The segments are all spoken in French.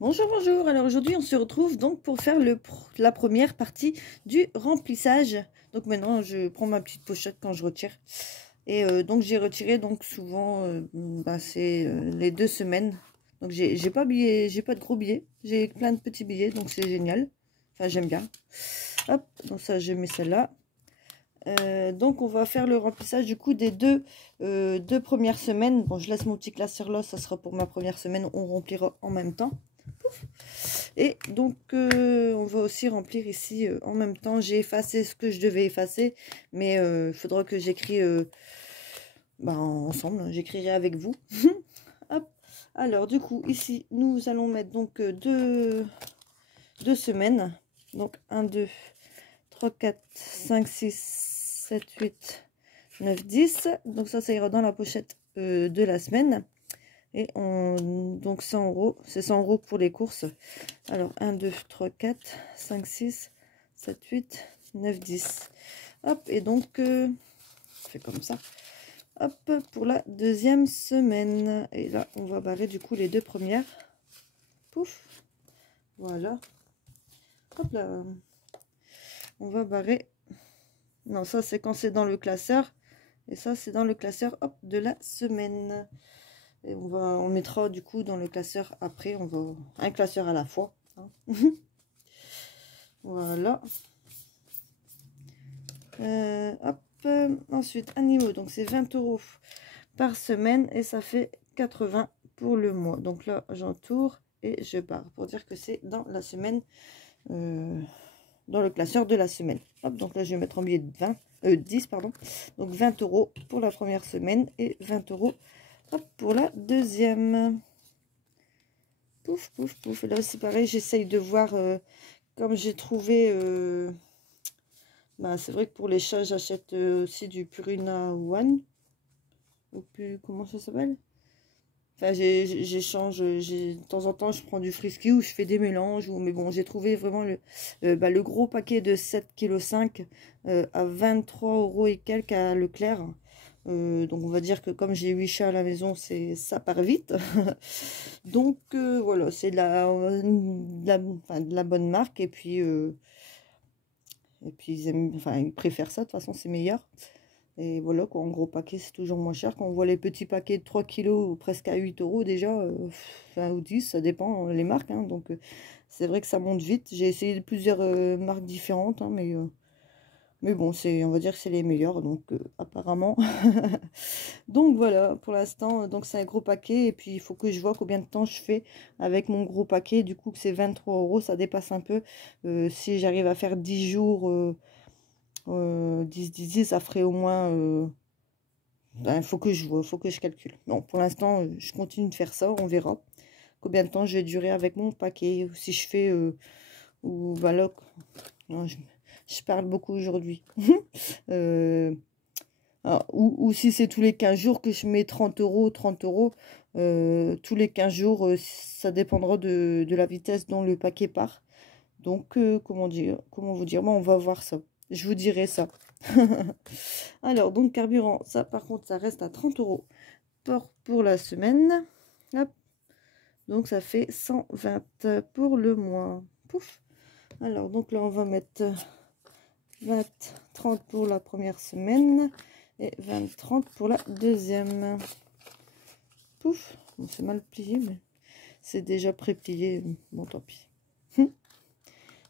Bonjour, bonjour. Alors aujourd'hui, on se retrouve donc pour faire la première partie du remplissage. Donc maintenant, je prends ma petite pochette quand je retire. Et donc j'ai retiré donc souvent, c'est les 2 semaines. Donc j'ai pas j'ai pas de gros billets. J'ai plein de petits billets, donc c'est génial. Enfin, j'aime bien. Hop, donc ça, je mets celle-là. Donc on va faire le remplissage du coup des deux premières semaines. Bon, je laisse mon petit classeur là, ça sera pour ma première semaine. On remplira en même temps. Et donc, on va aussi remplir ici en même temps. J'ai effacé ce que je devais effacer, mais il faudra que j'écris ensemble. J'écrirai avec vous. Hop. Alors, du coup, ici, nous allons mettre donc deux semaines. Donc, 1, 2, 3, 4, 5, 6, 7, 8, 9, 10. Donc, ça ira dans la pochette de la semaine. Et donc 100 €, c'est 100 € pour les courses. Alors 1, 2, 3, 4, 5, 6, 7, 8, 9, 10. Hop, et donc, on fait comme ça. Hop, pour la deuxième semaine. Et là, on va barrer du coup les deux premières. Pouf, voilà. Hop là. On va barrer. Non, ça c'est quand c'est dans le classeur. Et ça c'est dans le classeur, hop, de la semaine. Et on mettra du coup dans le classeur après, on va un classeur à la fois. Hein. Voilà. Hop. Ensuite, animaux, donc c'est 20 € par semaine et ça fait 80 pour le mois. Donc là, j'entoure et je barre pour dire que c'est dans la semaine, dans le classeur de la semaine. Hop, donc là, je vais mettre en billet de 10, pardon. Donc 20 € pour la première semaine et 20 € pour la deuxième. Pouf, pouf, pouf. Là, c'est pareil, j'essaye de voir, comme j'ai trouvé... c'est vrai que pour les chats, j'achète aussi du Purina One. Ou plus, comment ça s'appelle? Enfin, j'échange, de temps en temps, je prends du frisky ou je fais des mélanges. Mais bon, j'ai trouvé vraiment le gros paquet de 7,5 kg à 23 € et quelques à Leclerc. Donc on va dire que comme j'ai 8 chats à la maison, ça part vite. Donc voilà, c'est de la bonne marque. Et puis ils préfèrent ça, de toute façon c'est meilleur. Et voilà quoi, en gros paquet c'est toujours moins cher. Quand on voit les petits paquets de 3 kilos presque à 8 € déjà, ou 10, ça dépend les marques. Hein. Donc c'est vrai que ça monte vite. J'ai essayé plusieurs marques différentes, hein, mais bon, on va dire que c'est les meilleurs, donc apparemment. Donc voilà, pour l'instant, donc c'est un gros paquet. Et puis il faut que je vois combien de temps je fais avec mon gros paquet. Du coup, que c'est 23 €, ça dépasse un peu. Si j'arrive à faire 10 jours, 10, 10, 10, ça ferait au moins... il faut que je vois, faut que je calcule. Bon, pour l'instant, je continue de faire ça, on verra combien de temps je vais durer avec mon paquet. Ou si je fais... ou voilà... Non, je parle beaucoup aujourd'hui. Ou si c'est tous les 15 jours que je mets 30 €, 30 €, tous les 15 jours, ça dépendra de la vitesse dont le paquet part. Donc, comment vous dire, on va voir ça. Je vous dirai ça. Alors, donc, carburant, ça, par contre, ça reste à 30 € pour la semaine. Hop. Donc, ça fait 120 pour le mois. Pouf. Alors, donc là, on va mettre 20, 30 pour la première semaine et 20, 30 pour la deuxième. Pouf. Bon, c'est mal plié, mais c'est déjà pré-plié. Bon, tant pis. Je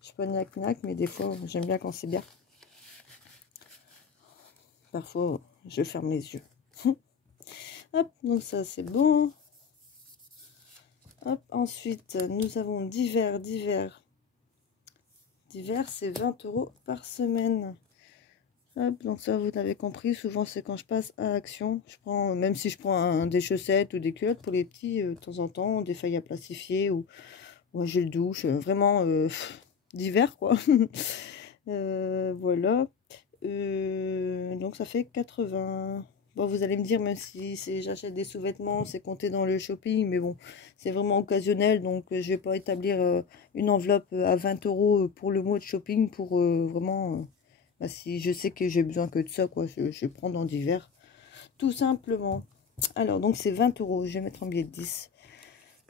suis pas knack-knack, mais des fois, j'aime bien quand c'est bien. Parfois, je ferme les yeux. Hop, donc ça, c'est bon. Hop, ensuite, nous avons divers, c'est 20 € par semaine. Hop, donc ça, vous l'avez compris, souvent, c'est quand je passe à Action. Je prends, même si je prends des chaussettes ou des culottes pour les petits, de temps en temps, des feuilles à plastifier ou un gel douche, vraiment divers, quoi. Voilà. Donc ça fait 80. Bon, vous allez me dire, même si j'achète des sous-vêtements, c'est compté dans le shopping, mais bon, c'est vraiment occasionnel, donc je vais pas établir une enveloppe à 20 € pour le mois de shopping pour vraiment, si je sais que j'ai besoin que de ça, quoi, je prends dans divers, tout simplement. Alors, donc c'est 20 €, je vais mettre en billet de 10.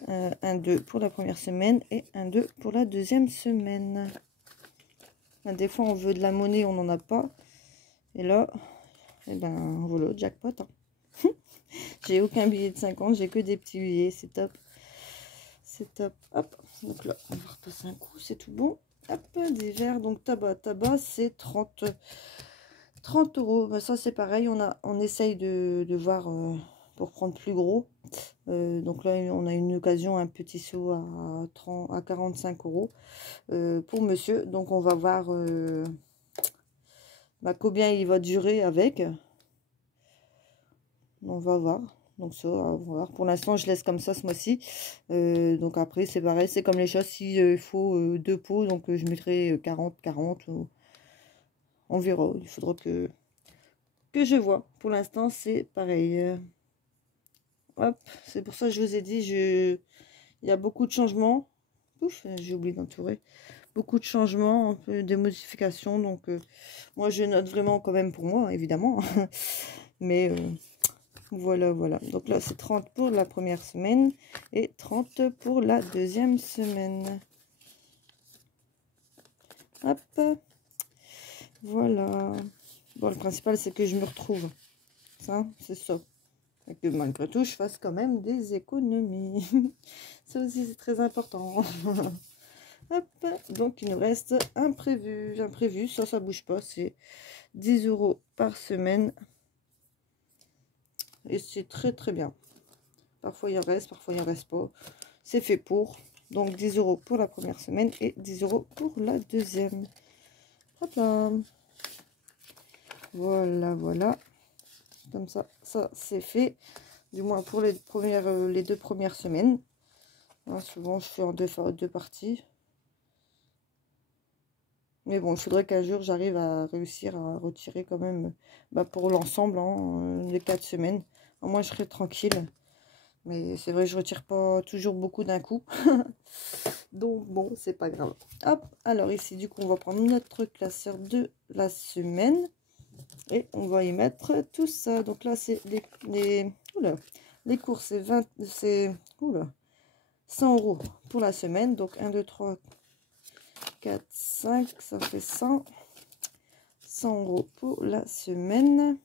Un 2 pour la première semaine et un 2 pour la deuxième semaine. Des fois, on veut de la monnaie, on n'en a pas. Et là, eh ben, voilà, jackpot. Hein. J'ai aucun billet de 50, j'ai que des petits billets, c'est top. C'est top. Hop, donc là, on va repasser un coup, c'est tout bon. Hop, divers, donc tabac, c'est 30 euros. Ben, ça, c'est pareil, on essaye de voir pour prendre plus gros. Donc là, on a une occasion, un petit seau à 45 € pour monsieur. Donc, on va voir combien il va durer avec. On va voir. Donc ça, on va voir. Pour l'instant, je laisse comme ça ce mois-ci. Donc après, c'est pareil. C'est comme les choses. S'il faut 2 pots, donc je mettrai 40. On verra. Il faudra que je vois. Pour l'instant, c'est pareil. Hop, c'est pour ça que je vous ai dit, il y a beaucoup de changements. Ouf, j'ai oublié d'entourer. Beaucoup de changements, un peu des modifications. Donc, moi, je note vraiment quand même pour moi, évidemment. Mais voilà. Donc là, c'est 30 pour la première semaine et 30 pour la deuxième semaine. Hop. Voilà. Bon, le principal, c'est que je me retrouve. Ça, c'est ça. Et que malgré tout, je fasse quand même des économies. Ça aussi, c'est très important. Hop, donc il nous reste un prévu, ça bouge pas, c'est 10 € par semaine. Et c'est très bien. Parfois il en reste, parfois il en reste pas. C'est fait pour. Donc 10 € pour la première semaine et 10 € pour la deuxième. Hop là. Voilà. Comme ça c'est fait. Du moins pour les deux premières semaines. Hein, souvent je fais en deux parties. Mais bon, il faudrait qu'un jour j'arrive à réussir à retirer quand même pour l'ensemble, hein, les 4 semaines. Au moins je serai tranquille. Mais c'est vrai, je retire pas toujours beaucoup d'un coup. Donc bon, c'est pas grave. Hop, alors ici, du coup, on va prendre notre classeur de la semaine. Et on va y mettre tout ça. Donc là, c'est les courses, c'est 100 € pour la semaine. Donc 1, 2, 3, 4, 5, ça fait 100 € pour la semaine.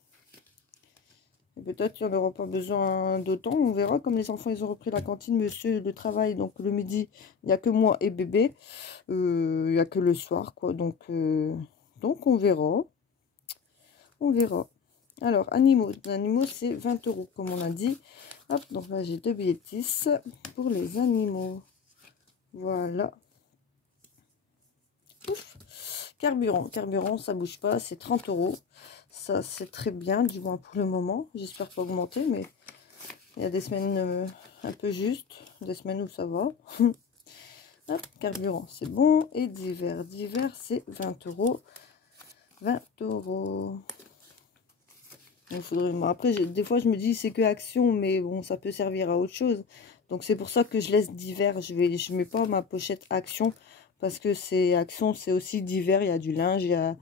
Et peut-être qu'il n'y en aura pas besoin d'autant, on verra. Comme les enfants, ils ont repris la cantine, monsieur, le travail, donc le midi, il n'y a que moi et bébé. Il n'y a que le soir, quoi. Donc on verra. On verra. Alors, animaux, c'est 20 € comme on a dit. Hop, donc là, j'ai 2 billets de 10 pour les animaux. Voilà. Ouf. Carburant, ça bouge pas, c'est 30 €. Ça, c'est très bien, du moins pour le moment. J'espère pas augmenter, mais il y a des semaines un peu justes, des semaines où ça va. Hop, carburant, c'est bon. Et divers, c'est 20 €. 20 €. Il faudrait... Après, des fois, je me dis c'est que Action, mais bon, ça peut servir à autre chose. Donc, c'est pour ça que je laisse divers. Je mets pas ma pochette Action. Parce que c'est Action, c'est aussi divers. Il y a du linge, il y a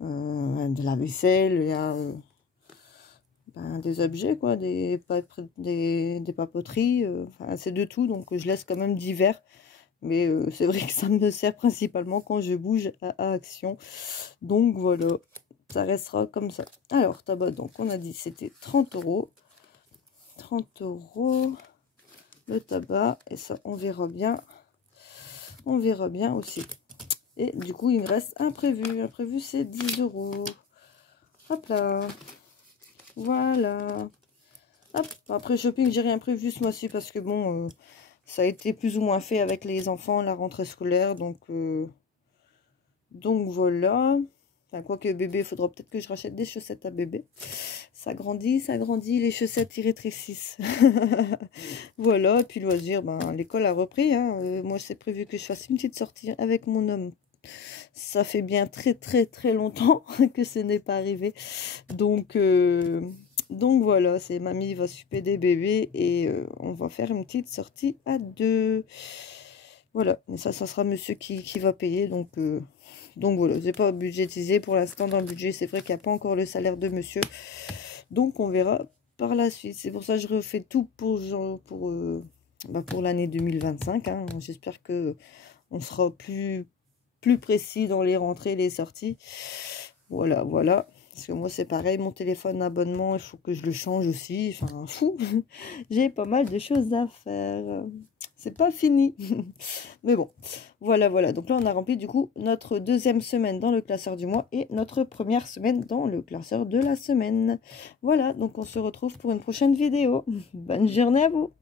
de la vaisselle, il y a des objets, quoi, des papeteries. Enfin, c'est de tout, donc je laisse quand même divers. Mais c'est vrai que ça me sert principalement quand je bouge à Action. Donc voilà, ça restera comme ça. Alors, tabac, donc on a dit c'était 30 €. 30 € le tabac. Et ça, on verra bien. On verra bien aussi. Et du coup, il me reste un prévu. Un prévu, c'est 10 €. Hop là. Voilà. Hop. Après shopping, j'ai rien prévu ce mois-ci parce que bon, ça a été plus ou moins fait avec les enfants, la rentrée scolaire. Donc voilà. Enfin, quoique bébé, il faudra peut-être que je rachète des chaussettes à bébé. Ça grandit, les chaussettes y rétrécissent. Voilà, et puis loisir, l'école a repris. Hein. Moi, c'est prévu que je fasse une petite sortie avec mon homme. Ça fait bien très longtemps que ce n'est pas arrivé. Donc voilà, c'est mamie va s'occuper des bébés et on va faire une petite sortie à 2. Voilà, mais ça sera monsieur qui va payer. Donc voilà, c'est pas budgétisé pour l'instant dans le budget. C'est vrai qu'il n'y a pas encore le salaire de monsieur. Donc on verra par la suite. C'est pour ça que je refais tout pour pour l'année 2025. Hein. J'espère que on sera plus précis dans les rentrées, les sorties. Voilà, voilà. Parce que moi, c'est pareil, mon téléphone abonnement, il faut que je le change aussi. Enfin, fou. J'ai pas mal de choses à faire. C'est pas fini. Mais bon, voilà, voilà. Donc là, on a rempli du coup notre deuxième semaine dans le classeur du mois et notre première semaine dans le classeur de la semaine. Voilà, donc on se retrouve pour une prochaine vidéo. Bonne journée à vous.